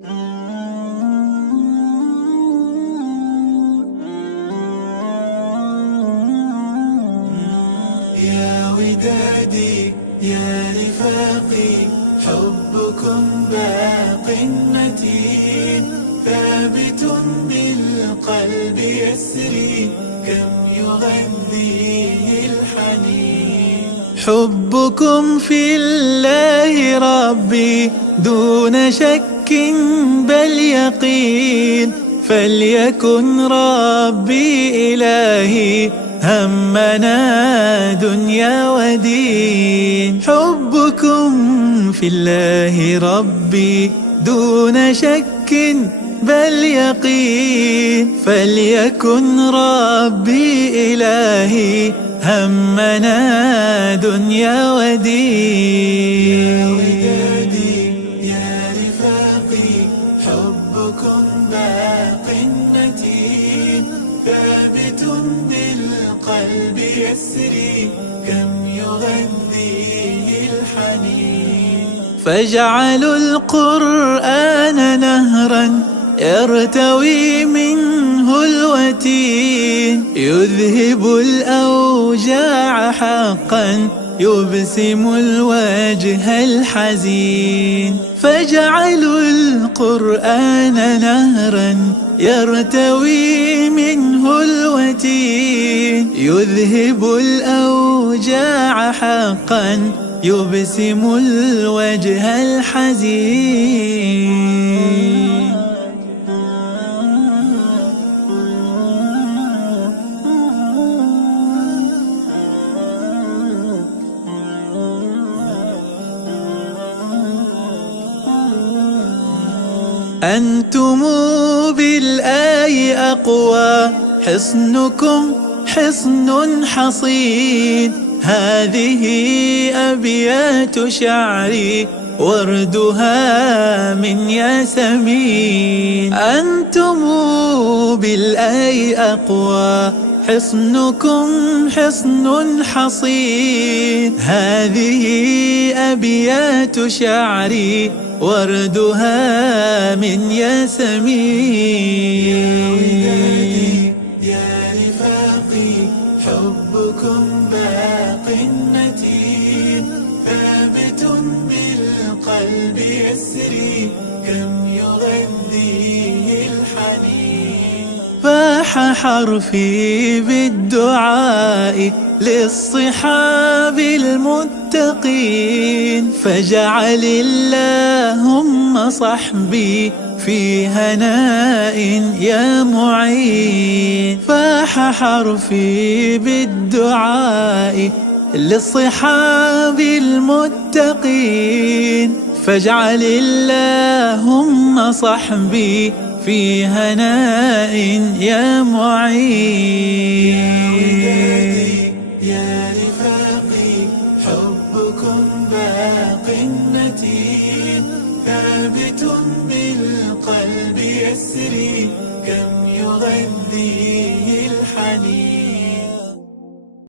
يا ودادي يا رفاقي، حبكم باق متين، ثابت بالقلب يسري، كم يغذيه الحنين. حبكم في الله ربي دون شك بل يقين، فليكن ربي إلهي همنا دنيا ودين. حبكم في الله ربي دون شك بل يقين، فليكن ربي إلهي همنا دنيا ودين. يا ودادي يا رفاقي، حبكم باق متين، ثابت بالقلب يسري، كم يغذيه الحنين. فاجعلوا القرآن نهرا يرتوي منه الوتين، يذهب الأوجاع حقا، يبسم الوجه الحزين. فاجعلوا القرآن نهرا يرتوي منه الوتين، يذهب الأوجاع حقا، يبسم الوجه الحزين. أنتم بالآي أقوى، حصنكم حصن حصين، هذه أبيات شعري وردها من ياسمين. أنتم بالآي أقوى، حصنكم حصن حصين، هذه أبيات شعري وردها من ياسمين. يا ودادي يا رفاقي، حبكم باق متين، ثابت بالقلب يسري، كم يغذيه الحنين. فاح حرفي بالدعاء للصحاب المتقين، فاجعل اللهم صحبي في هناء يا معين. فاح حرفي بالدعاء للصحاب المتقين، فاجعل اللهم صحبي في هناء يا معين. يا رفاقي، حبكم باق متين، ثابت بالقلب يسري، كم يغذيه الحنين.